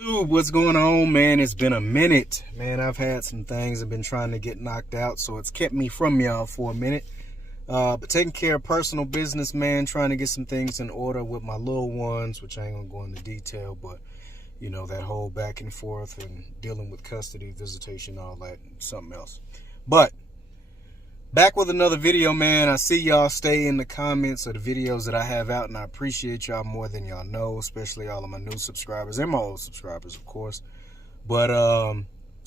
Dude, what's going on, man? It's been a minute. Man, I've had some things I've been trying to get knocked out, so it's kept me from y'all for a minute. But taking care of personal business, man, trying to get some things in order with my little ones, which I ain't gonna go into detail, but you know, that whole back and forth and dealing with custody, visitation, all that, something else. But back with another video, man. I see y'all stay in the comments of the videos that I have out, and I appreciate y'all more than y'all know, especially all of my new subscribers and my old subscribers, of course. But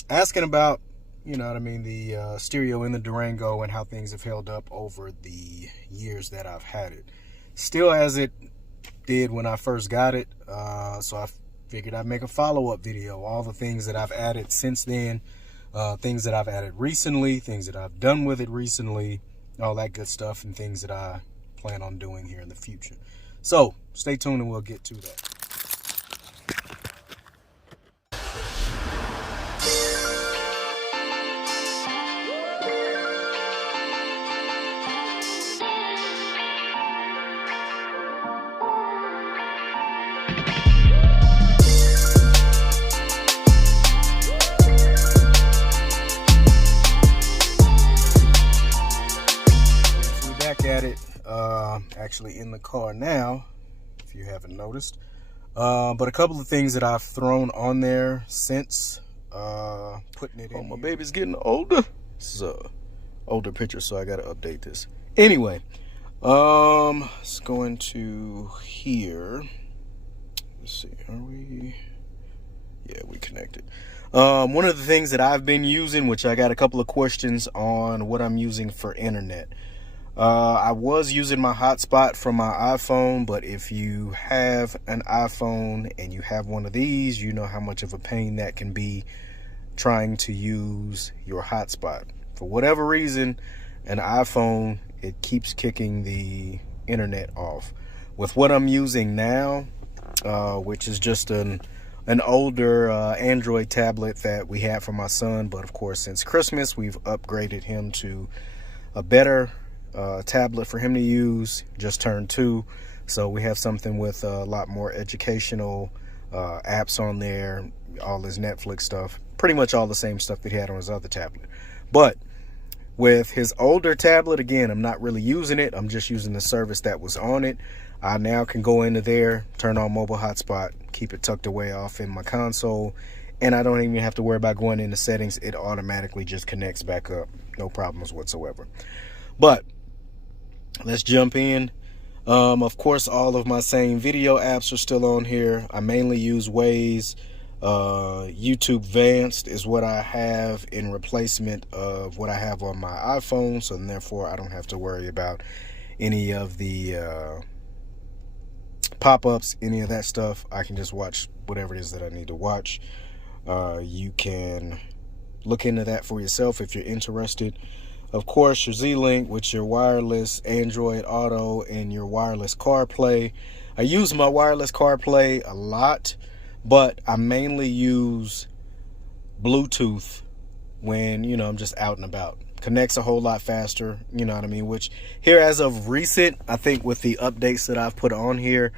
asking about, you know what I mean, the stereo in the Durango and how things have held up over the years that I've had it. Still as it did when I first got it, so I figured I'd make a follow-up video. All the things that I've added since then, things that I've added recently, things that I've done with it recently, all that good stuff, and things that I plan on doing here in the future. So stay tuned and we'll get to that. At it, actually in the car now, if you haven't noticed, but a couple of things that I've thrown on there since putting it in. Oh, my baby's getting older. This is a older picture, so I gotta update this. Anyway, let's go into here. Let's see, are we? Yeah, we connected. One of the things that I've been using, which I got a couple of questions on what I'm using for internet. I was using my hotspot from my iPhone, but if you have an iPhone and you have one of these, you know how much of a pain that can be trying to use your hotspot. For whatever reason, an iPhone, it keeps kicking the internet off. With what I'm using now, which is just an older Android tablet that we had for my son, but of course since Christmas we've upgraded him to a better tablet for him to use. Just turned 2, so we have something with a lot more educational apps on there, all his Netflix stuff, pretty much all the same stuff that he had on his other tablet. But with his older tablet, again, I'm not really using it, I'm just using the service that was on it. I now can go into there, turn on mobile hotspot, keep it tucked away off in my console, and I don't even have to worry about going into settings. It automatically just connects back up, no problems whatsoever. But let's jump in. Of course, all of my same video apps are still on here. I mainly use Waze. YouTube Advanced is what I have in replacement of what I have on my iPhone, so therefore I don't have to worry about any of the pop-ups, any of that stuff. I can just watch whatever it is that I need to watch. You can look into that for yourself if you're interested. Of course, your Z-Link with your wireless Android Auto and your wireless CarPlay. I use my wireless CarPlay a lot, but I mainly use Bluetooth when, you know, I'm just out and about. Connects a whole lot faster, you know what I mean? Which here, as of recent, I think with the updates that I've put on here,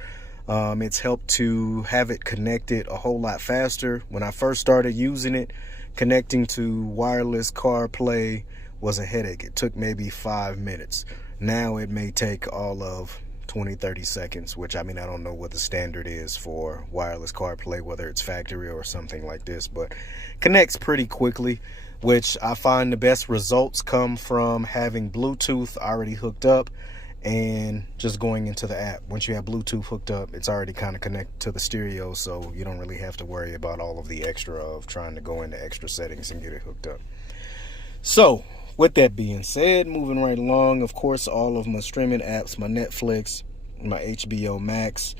it's helped to have it connected a whole lot faster. When I first started using it, connecting to wireless CarPlay was a headache. It took maybe 5 minutes. Now it may take all of 20-30 seconds, which, I mean, I don't know what the standard is for wireless CarPlay, whether it's factory or something like this, but connects pretty quickly, which I find the best results come from having Bluetooth already hooked up and just going into the app. Once you have Bluetooth hooked up, it's already kind of connected to the stereo, so you don't really have to worry about all of the extra of trying to go into extra settings and get it hooked up. So with that being said, moving right along, of course, all of my streaming apps, my Netflix, my HBO Max,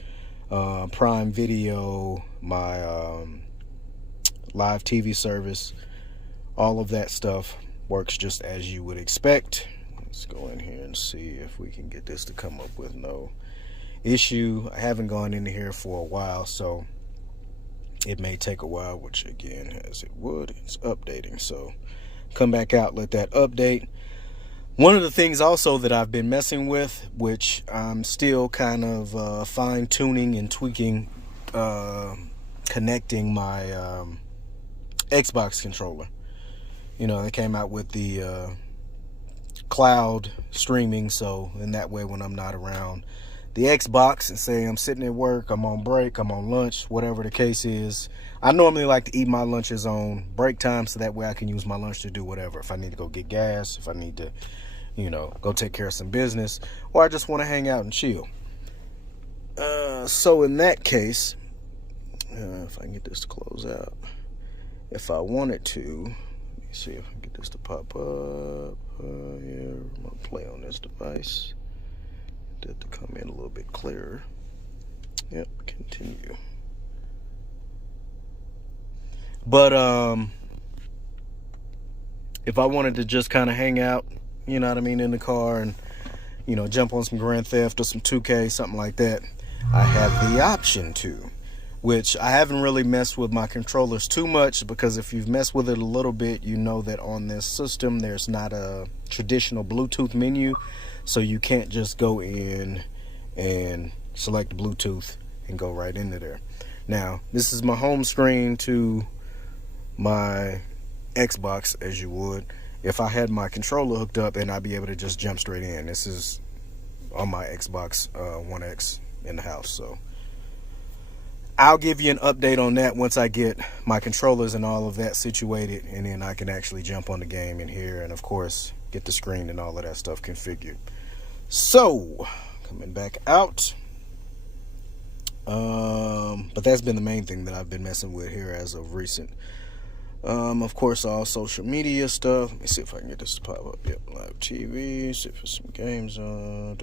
Prime Video, my live TV service, all of that stuff works just as you would expect. Let's go in here and see if we can get this to come up with no issue. I haven't gone into here for a while, so it may take a while, which again, as it would, it's updating. So come back out, let that update. One of the things also that I've been messing with, which I'm still kind of fine-tuning and tweaking connecting my Xbox controller. You know, they came out with the cloud streaming, so in that way when I'm not around the Xbox and say I'm sitting at work, I'm on break, I'm on lunch, whatever the case is, I normally like to eat my lunches on break time, so that way I can use my lunch to do whatever. If I need to go get gas, if I need to, you know, go take care of some business, or I just want to hang out and chill. So in that case, if I can get this to close out, if I wanted to, let me see if I can get this to pop up. Yeah, I'm gonna play on this device. Get that to come in a little bit clearer. Yep, continue. But if I wanted to just kind of hang out, you know what I mean, in the car and, you know, jump on some Grand Theft or some 2K, something like that, I have the option to, which I haven't really messed with my controllers too much, because if you've messed with it a little bit, you know that on this system there's not a traditional Bluetooth menu, so you can't just go in and select Bluetooth and go right into there. Now, this is my home screen to my Xbox, as you would. If I had my controller hooked up, and I'd be able to just jump straight in. This is on my Xbox One X in the house, so I'll give you an update on that once I get my controllers and all of that situated, and then I can actually jump on the game in here and, of course, get the screen and all of that stuff configured. So, coming back out. But that's been the main thing that I've been messing with here as of recent. Of course, all social media stuff. Let me see if I can get this to pop up. Yep, live TV. See if there's some games on.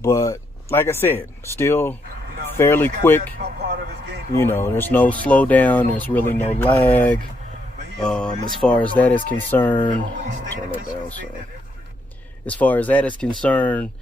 But like I said, still fairly quick. You know, there's no slowdown. There's really no lag. As far as that is concerned, turn that down. So, as far as that is concerned,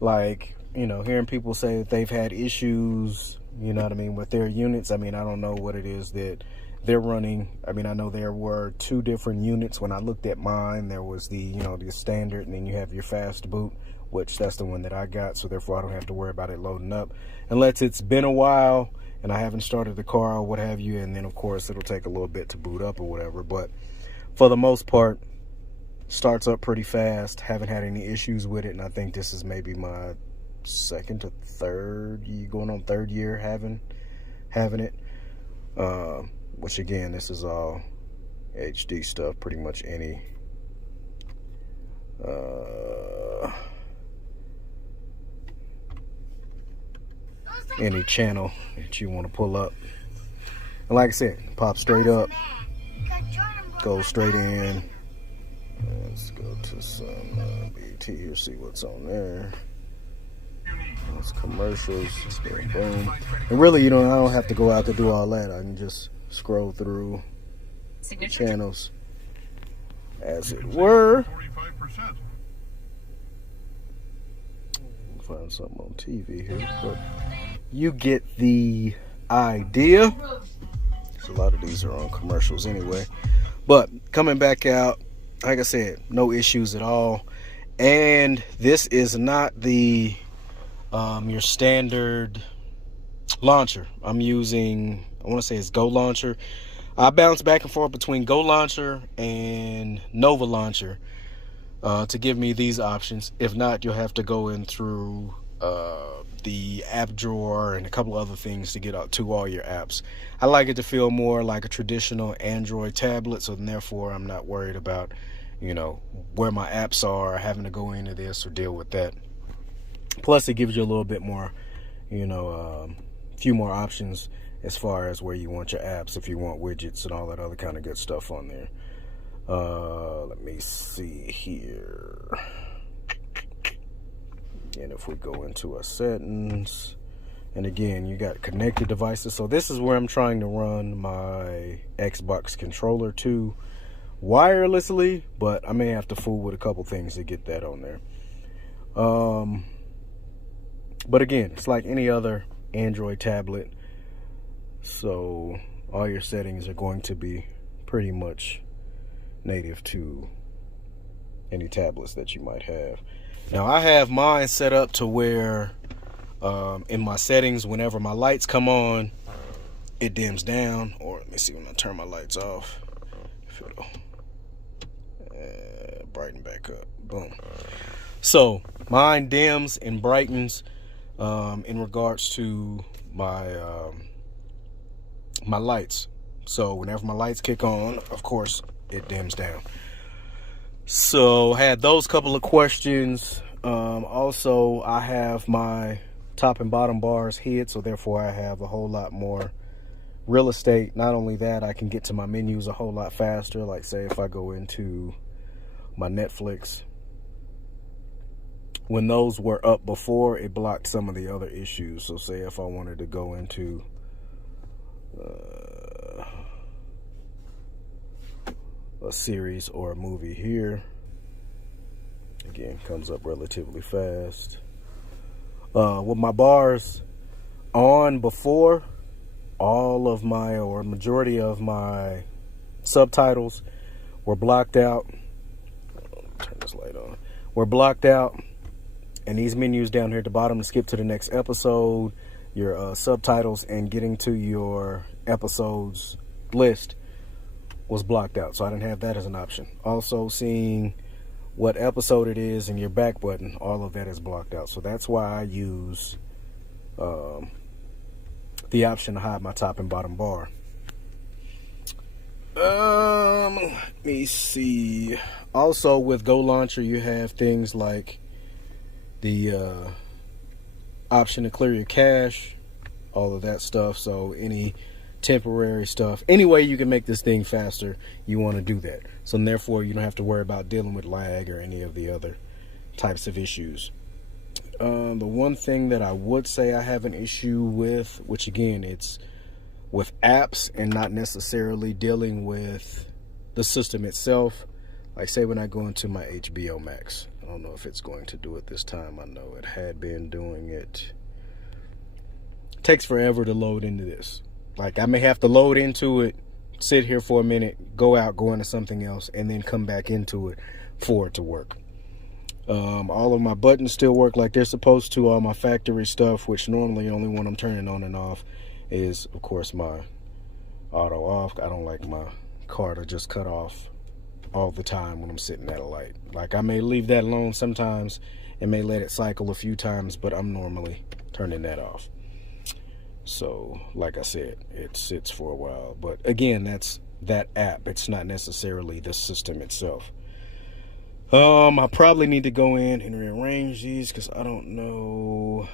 like, you know, hearing people say that they've had issues, you know what I mean, with their units. I mean, I don't know what it is that they're running. I mean, I know there were 2 different units when I looked at mine. There was the, you know, the standard, and then you have your fast boot, which that's the one that I got, so therefore I don't have to worry about it loading up unless it's been a while and I haven't started the car or what have you, and then of course it'll take a little bit to boot up or whatever. But for the most part, starts up pretty fast. Haven't had any issues with it, and I think this is maybe my second to third, going on 3rd year having it. Which again, this is all HD stuff, pretty much any channel that you want to pull up. And like I said, pop straight up, go straight in. Let's go to some BT here, see what's on there. It's commercials, boom, boom. And really, you know, I don't have to go out to do all that. I can just scroll through the channels, as it were. Find something on TV here, but you get the idea. So a lot of these are on commercials anyway. But coming back out, like I said, no issues at all. And this is not the your standard launcher. I'm using, I want to say it's Go Launcher. I bounce back and forth between Go Launcher and Nova Launcher to give me these options. If not, you'll have to go in through the app drawer and a couple other things to get out to all your apps. I like it to feel more like a traditional Android tablet, so therefore I'm not worried about, you know, where my apps are, having to go into this or deal with that. Plus, it gives you a little bit more, you know, a few more options as far as where you want your apps, if you want widgets and all that other kind of good stuff on there. Let me see here. And if we go into our settings, and again, you got connected devices. So this is where I'm trying to run my Xbox controller to wirelessly, but I may have to fool with a couple things to get that on there. But again, it's like any other Android tablet, so all your settings are going to be pretty much native to any tablets that you might have. Now, I have mine set up to where In my settings, whenever my lights come on, it dims down. Or let me see when I turn my lights off, if it'll brighten back up. Boom. So mine dims and brightens in regards to my my lights. So whenever my lights kick on, of course, it dims down. So I had those couple of questions. Also, I have my top and bottom bars hid, so therefore I have a whole lot more real estate. Not only that, I can get to my menus a whole lot faster. Like, say, if I go into my Netflix, when those were up before, it blocked some of the other issues. So say if I wanted to go into a series or a movie here, again, comes up relatively fast. With my bars on before, all of my, or majority of my subtitles were blocked out. Turn this light on. Were blocked out. And these menus down here at the bottom to skip to the next episode, your subtitles, and getting to your episodes list was blocked out. So I didn't have that as an option. Also, seeing what episode it is and your back button, all of that is blocked out. So that's why I use the option to hide my top and bottom bar. Let me see. Also, with Go Launcher, you have things like the option to clear your cache, all of that stuff. So any temporary stuff, any way you can make this thing faster, you want to do that. So therefore, you don't have to worry about dealing with lag or any of the other types of issues. The one thing that I would say I have an issue with, which again, it's with apps and not necessarily dealing with the system itself. Like, say when I go into my HBO Max, I don't know if it's going to do it this time. I know it had been doing it. It takes forever to load into this. Like, I may have to load into it, sit here for a minute, go out, go into something else, and then come back into it for it to work. All of my buttons still work like they're supposed to. All my factory stuff, which normally only when I'm turning on and off, is of course my auto off. I don't like my car to just cut off all the time when I'm sitting at a light. Like, I may leave that alone sometimes and may let it cycle a few times, but I'm normally turning that off. So like I said, it sits for a while. But again, that's that app. It's not necessarily the system itself. I probably need to go in and rearrange these because I don't know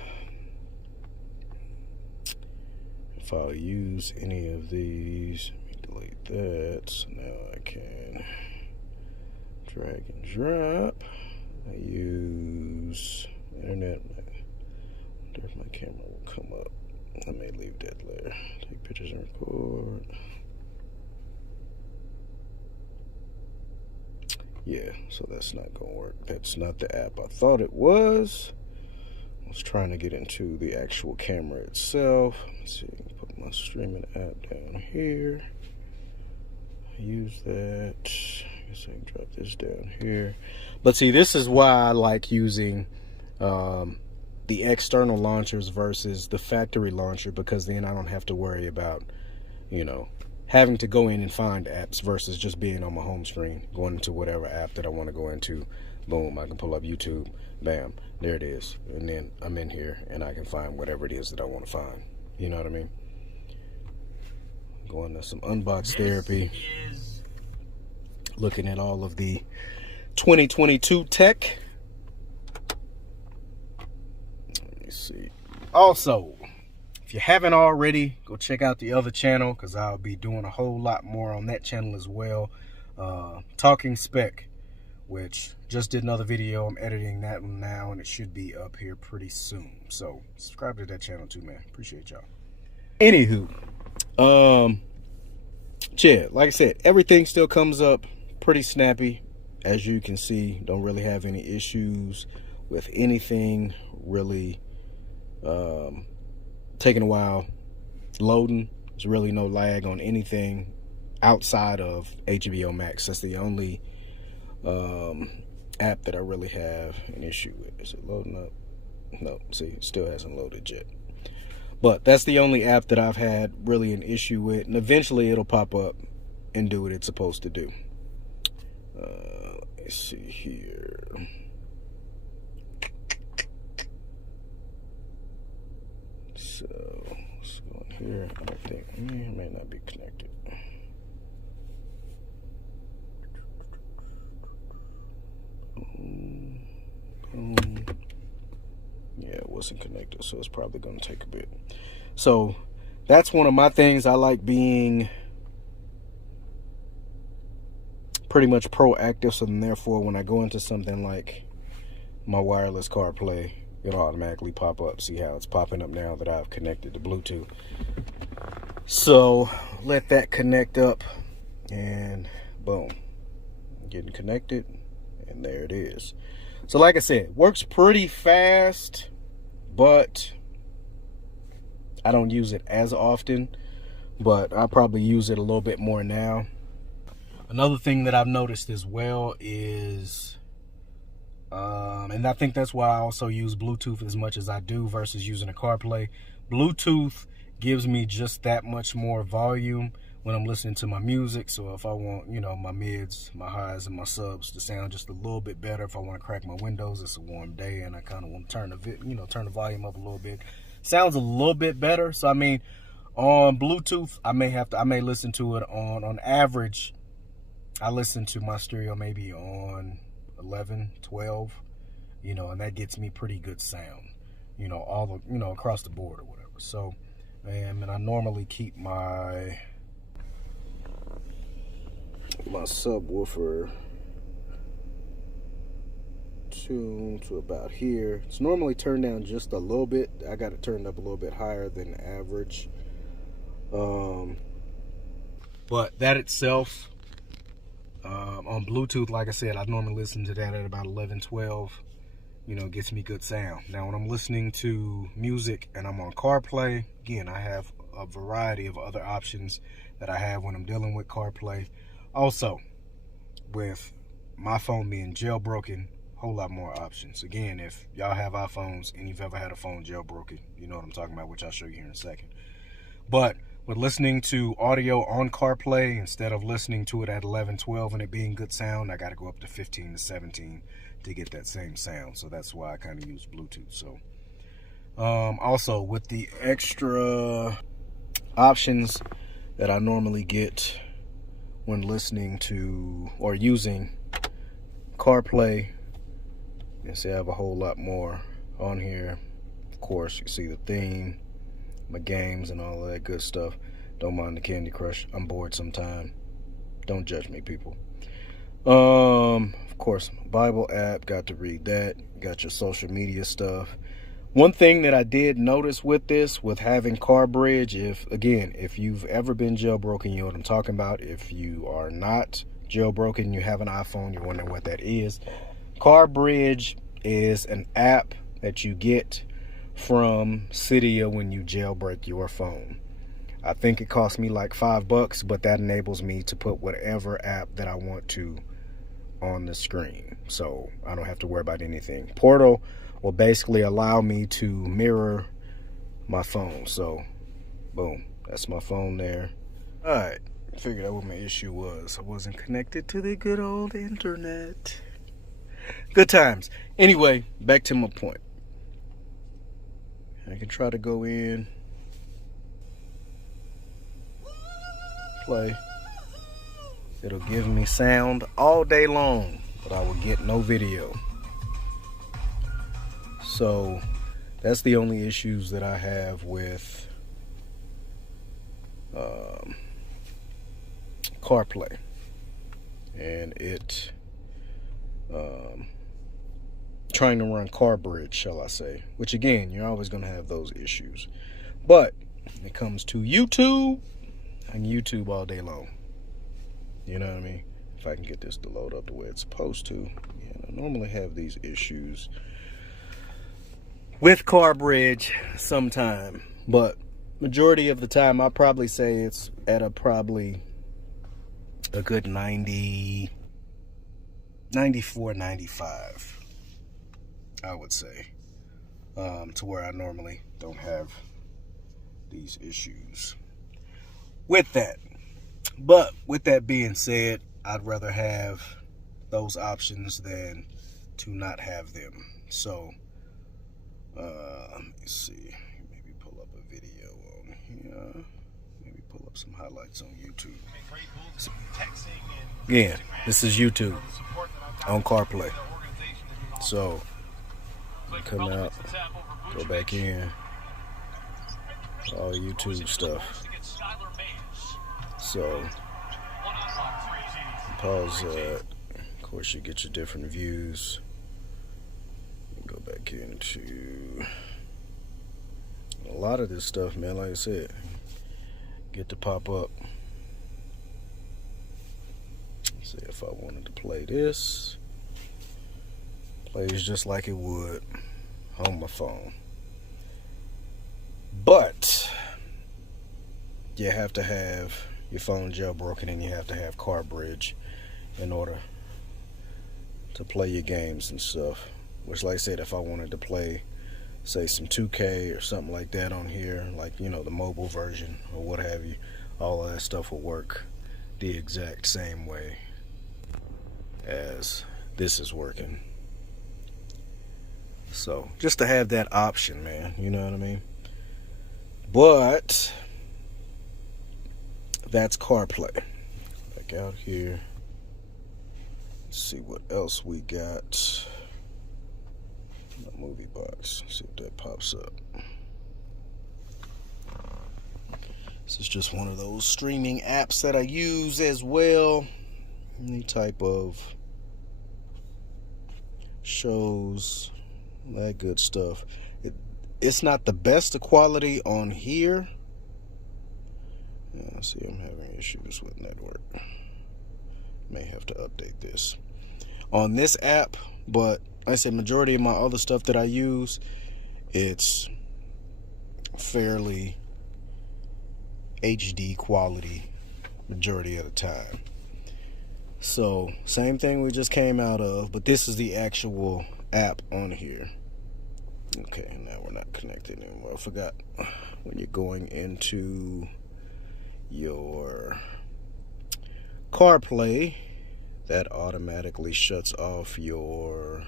if I'll use any of these. Let me delete that. So now I can drag and drop. I use internet. I wonder if my camera will come up. I may leave that there. Take pictures and record. Yeah, so that's not gonna work. That's not the app I thought it was. I was trying to get into the actual camera itself. Let's see, put my streaming app down here. Use that. I guess I can drop this down here. But see, this is why I like using the external launchers versus the factory launcher, because then I don't have to worry about, you know, having to go in and find apps versus just being on my home screen, going into whatever app that I want to go into. Boom, I can pull up YouTube. Bam, there it is. And then I'm in here and I can find whatever it is that I want to find. You know what I mean? Going to some unbox therapy. Looking at all of the 2022 tech. Let me see. Also, if you haven't already, go check out the other channel, because I'll be doing a whole lot more on that channel as well. Talking Spec, which just did another video. I'm editing that one now, and it should be up here pretty soon. So subscribe to that channel too, man. Appreciate y'all. Anywho, yeah, like I said, everything still comes up pretty snappy. As you can see, don't really have any issues with anything really taking a while loading. There's really no lag on anything outside of HBO Max. That's the only app that I really have an issue with. Is it loading up? No, see, it still hasn't loaded yet. But that's the only app that I've had really an issue with. And eventually it'll pop up and do what it's supposed to do. Let's see here. So let's go in here. I don't think it may not be connected. Yeah, it wasn't connected, so it's probably going to take a bit. So that's one of my things. I like being pretty much proactive, so then therefore when I go into something like my wireless CarPlay, it'll automatically pop up. See how it's popping up now that I've connected to Bluetooth. So let that connect up, and boom, getting connected, and there it is. So like I said, works pretty fast, but I don't use it as often, but I probably use it a little bit more now. Another thing that I've noticed as well is, and I think that's why I also use Bluetooth as much as I do versus using a CarPlay. Bluetooth gives me just that much more volume when I'm listening to my music. So if I want, you know, my mids, my highs, and my subs to sound just a little bit better, if I want to crack my windows, it's a warm day and I kind of want to turn the volume up a little bit, sounds a little bit better. So I mean, on Bluetooth, I may listen to it on average. I listen to my stereo maybe on 11, 12, you know, and that gets me pretty good sound, you know, across the board or whatever. So, and I normally keep my subwoofer tuned to about here. It's normally turned down just a little bit. I got it turned up a little bit higher than average. But that itself, on Bluetooth, like I said, I normally listen to that at about 11, 12. You know, gets me good sound. Now, when I'm listening to music and I'm on CarPlay, again, I have a variety of other options that I have when I'm dealing with CarPlay. Also, with my phone being jailbroken, a whole lot more options. Again, if y'all have iPhones and you've ever had a phone jailbroken, you know what I'm talking about, which I'll show you here in a second. But with listening to audio on CarPlay, instead of listening to it at 11, 12 and it being good sound, I got to go up to 15 to 17 to get that same sound. So that's why I kind of use Bluetooth. So also with the extra options that I normally get when listening to or using CarPlay, you see I have a whole lot more on here. Of course, you see the theme, my games, and all of that good stuff. Don't mind the Candy Crush. I'm bored sometime. Don't judge me, people. Of course, Bible app, got to read that. Got your social media stuff. One thing that I did notice with this, with having CarBridge, if you've ever been jailbroken, you know what I'm talking about. If you are not jailbroken, you have an iPhone, you're wondering what that is. CarBridge is an app that you get from Cydia when you jailbreak your phone. I think it cost me like $5, but that enables me to put whatever app that I want to on the screen, so I don't have to worry about anything. Portal will basically allow me to mirror my phone. So boom, that's my phone there. All right, figured out what my issue was. I wasn't connected to the good old internet. Good times. Anyway, back to my point. I can try to go in, play. It'll give me sound all day long, but I will get no video. So that's the only issues that I have with CarPlay, and it trying to run CarBridge, shall I say, which again, you're always going to have those issues. But when it comes to YouTube, I'm YouTube all day long. You know what I mean? If I can get this to load up the way it's supposed to. Yeah, I normally have these issues with CarBridge sometime, but majority of the time, I'd probably say it's at probably a good 90, 94, 95, I would say. to where I normally don't have these issues with that. But with that being said, I'd rather have those options than to not have them. So let me see, maybe pull up a video on here, maybe pull up some highlights on YouTube. So, yeah, this is YouTube on CarPlay. So come out, go back in, all YouTube stuff. So pause that. Of course, you get your different views. Go back into a lot of this stuff, man. Like I said, get to pop up. Let's see if I wanted to play this. Plays just like it would on my phone. But you have to have your phone jailbroken and you have to have CarBridge in order to play your games and stuff. Which, like I said, if I wanted to play, say, some 2K or something like that on here, like, you know, the mobile version or what have you, all of that stuff will work the exact same way as this is working. So, just to have that option, man, you know what I mean? But that's CarPlay. Back out here. Let's see what else we got. Movie box. See if that pops up. This is just one of those streaming apps that I use as well. Any type of shows, that good stuff. It's not the best of quality on here. Yeah, see, I'm having issues with network. May have to update this on this app, but like I said, majority of my other stuff that I use, it's fairly HD quality majority of the time. So same thing we just came out of, but this is the actual app on here. Okay, now we're not connected anymore. I forgot, when you're going into your CarPlay, that automatically shuts off your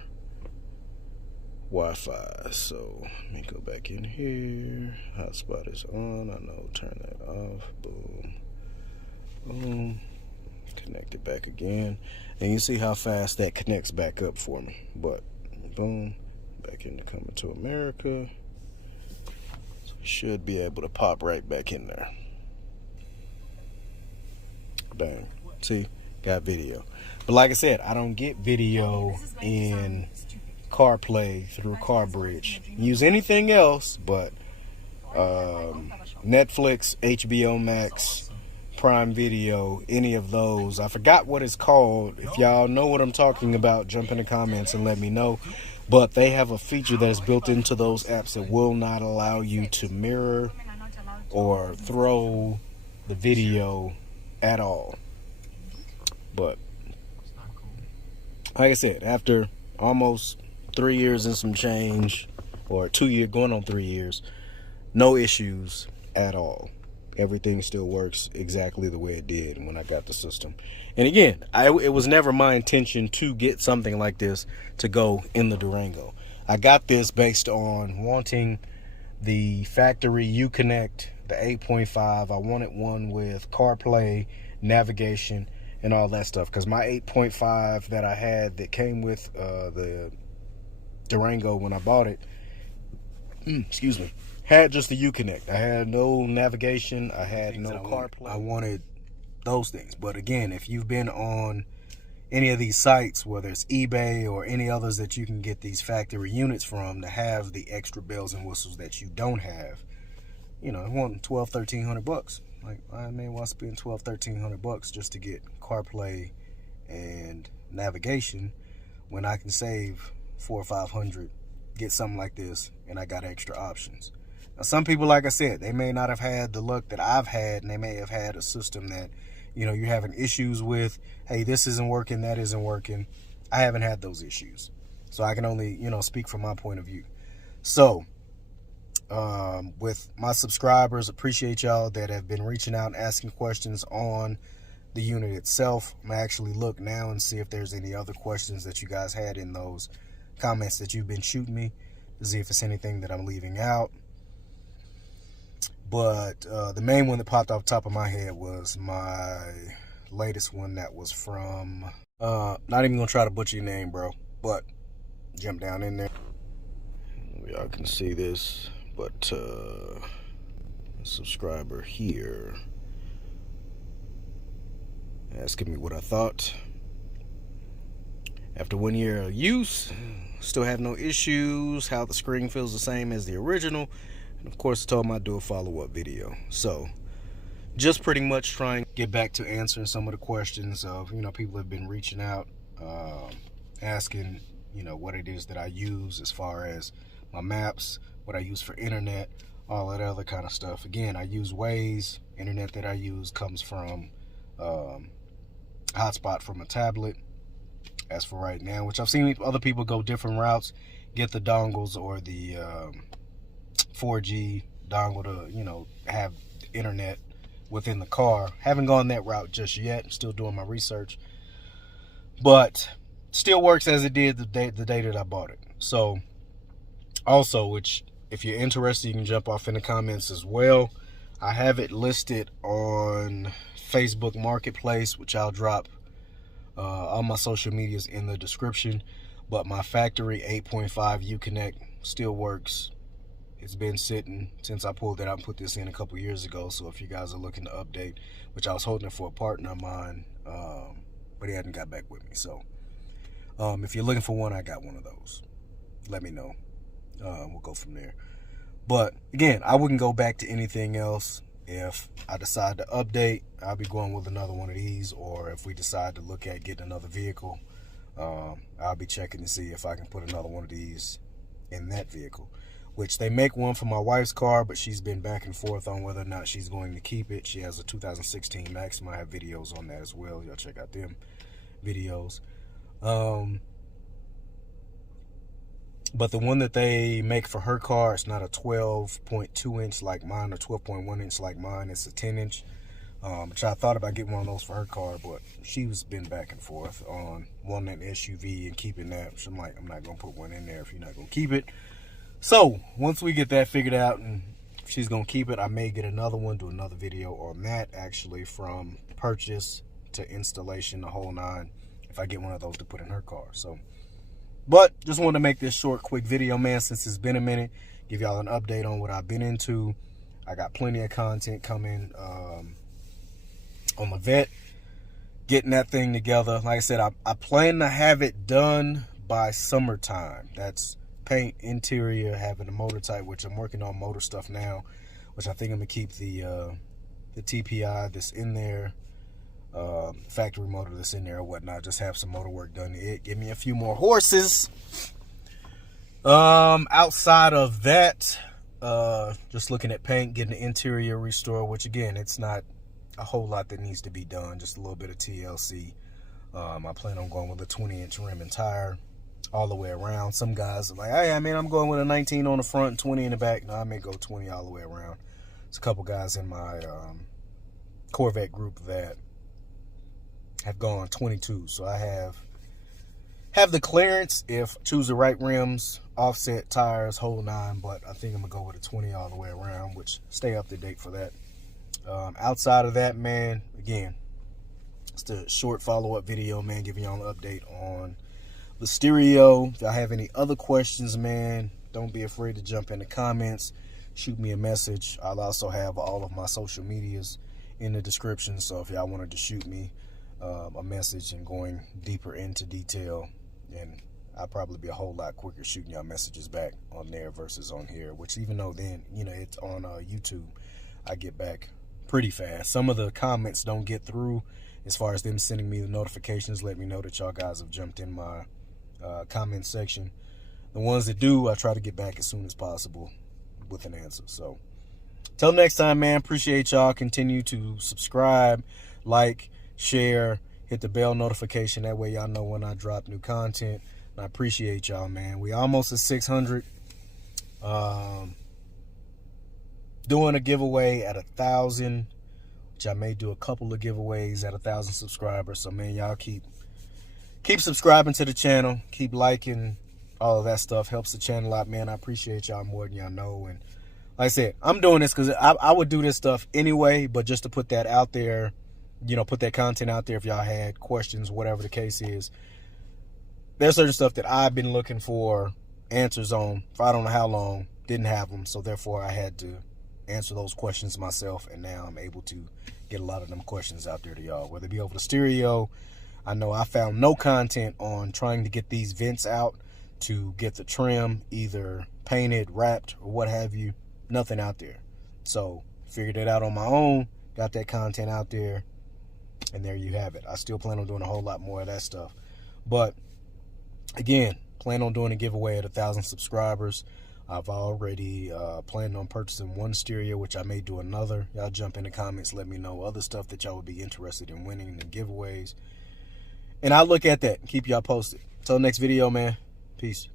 Wi-Fi. So let me go back in here. Hotspot is on. I know. Turn that off. Boom. Boom. Connect it back again. And you see how fast that connects back up for me. But boom. Back into Coming to America. So we should be able to pop right back in there. Bang. See? Got video. But like I said, I don't get video in CarPlay through CarBridge. Use anything else but Netflix, HBO Max, Prime Video, any of those. I forgot what it's called. If y'all know what I'm talking about, jump in the comments and let me know. But they have a feature that is built into those apps that will not allow you to mirror or throw the video at all. But like I said, after almost 3 years and some change, or 2 years, going on 3 years, no issues at all. Everything still works exactly the way it did when I got the system. And again, it was never my intention to get something like this to go in the Durango. I got this based on wanting the factory Uconnect, the 8.5. I wanted one with CarPlay, navigation, and all that stuff. Because my 8.5 that I had that came with the Durango when I bought it, excuse me, had just the Uconnect. I had no navigation. I had no CarPlay. I wanted those things. But again, if you've been on any of these sites, whether it's eBay or any others that you can get these factory units from, to have the extra bells and whistles that you don't have, you know, I want $1,200-1,300. Like, I mean, why spend $1,200-1,300 just to get CarPlay and navigation when I can save $400 or $500, get something like this, and I got extra options. Now, some people, like I said, they may not have had the luck that I've had, and they may have had a system that, you know, you're having issues with. Hey, this isn't working, that isn't working. I haven't had those issues, so I can only, you know, speak from my point of view. So with my subscribers, appreciate y'all that have been reaching out and asking questions on the unit itself. I'm gonna actually look now and see if there's any other questions that you guys had in those comments that you've been shooting me, to see if it's anything that I'm leaving out. But the main one that popped off the top of my head was my latest one that was from, not even gonna try to butcher your name, bro, but jump down in there. Y'all can see this, but subscriber here asking me what I thought. After 1 year of use, still have no issues, how the screen feels the same as the original, and of course I told him I'd do a follow-up video. So just pretty much trying to get back to answering some of the questions of, people have been reaching out, asking, what it is that I use as far as my maps, what I use for internet, all that other kind of stuff. Again, I use Waze. Internet that I use comes from hotspot from a tablet as for right now, which I've seen other people go different routes, get the dongles or the 4G dongle to, have internet within the car. Haven't gone that route just yet. I'm still doing my research, but still works as it did the day that I bought it. So also, which if you're interested, you can jump off in the comments as well. I have it listed on Facebook Marketplace, which I'll drop all my social medias in the description. But my factory 8.5 Uconnect still works. It's been sitting since I pulled it out and put this in a couple years ago. So if you guys are looking to update, which I was holding it for a partner of mine, but he hadn't got back with me. So if you're looking for one, I got one of those. Let me know. We'll go from there. But again, I wouldn't go back to anything else. If I decide to update, I'll be going with another one of these. Or if we decide to look at getting another vehicle, I'll be checking to see if I can put another one of these in that vehicle. Which they make one for my wife's car, but she's been back and forth on whether or not she's going to keep it. She has a 2016 Maxima. I have videos on that as well. Y'all check out them videos. But the one that they make for her car, it's not a 12.2 inch like mine or 12.1 inch like mine. It's a 10 inch. Which I thought about getting one of those for her car, but she's been back and forth on wanting an SUV and keeping that. So I'm like, I'm not going to put one in there if you're not going to keep it. So once we get that figured out and if she's going to keep it, I may get another one, do another video on that, actually, from purchase to installation, the whole nine, if I get one of those to put in her car. So, but just wanted to make this short, quick video, man, since it's been a minute. Give y'all an update on what I've been into. I got plenty of content coming on my vet, getting that thing together. Like I said, I plan to have it done by summertime. That's paint, interior, having the motor type, which I'm working on motor stuff now, which I think I'm gonna keep the TPI that's in there, factory motor that's in there or whatnot. Just have some motor work done to it. Give me a few more horses. Outside of that, just looking at paint, getting the interior restored, which again, it's not a whole lot that needs to be done, just a little bit of TLC. I plan on going with a 20-inch rim and tire all the way around. Some guys are like, hey, I'm going with a 19 on the front and 20 in the back. No, I may go 20 all the way around. There's a couple guys in my Corvette group that have gone 22. So I have the clearance if choose the right rims, offset tires, whole nine, but I think I'm gonna go with a 20 all the way around, which stay up to date for that. Outside of that, man, again, it's a short follow-up video, man, giving y'all an update on the stereo. If y'all have any other questions, man, don't be afraid to jump in the comments, shoot me a message. I'll also have all of my social medias in the description, so if y'all wanted to shoot me a message and going deeper into detail, and I'll probably be a whole lot quicker shooting y'all messages back on there versus on here, which even though then, it's on YouTube, I get back pretty fast. Some of the comments don't get through as far as them sending me the notifications, let me know that y'all guys have jumped in my comment section. The ones that do, I try to get back as soon as possible with an answer. So till next time, man, appreciate y'all. Continue to subscribe, like, share, hit the bell notification. That way y'all know when I drop new content. And I appreciate y'all, man. We almost at 600. Doing a giveaway at 1,000, which I may do a couple of giveaways at 1,000 subscribers. So man, y'all keep subscribing to the channel, keep liking, all of that stuff helps the channel out, man. I appreciate y'all more than y'all know. And like I said, I'm doing this because I would do this stuff anyway, but just to put that out there, you know, put that content out there if y'all had questions, whatever the case is. There's certain stuff that I've been looking for answers on for I don't know how long, didn't have them, so therefore I had to answer those questions myself, and now I'm able to get a lot of them questions out there to y'all, whether it be over the stereo. I know I found no content on trying to get these vents out to get the trim either painted, wrapped, or what have you. Nothing out there. So figured it out on my own, got that content out there, and there you have it. I still plan on doing a whole lot more of that stuff, but again, plan on doing a giveaway at 1,000 subscribers. I've already planned on purchasing one stereo, which I may do another. Y'all jump in the comments, let me know other stuff that y'all would be interested in winning in giveaways, and I'll look at that and keep y'all posted. Till next video, man. Peace.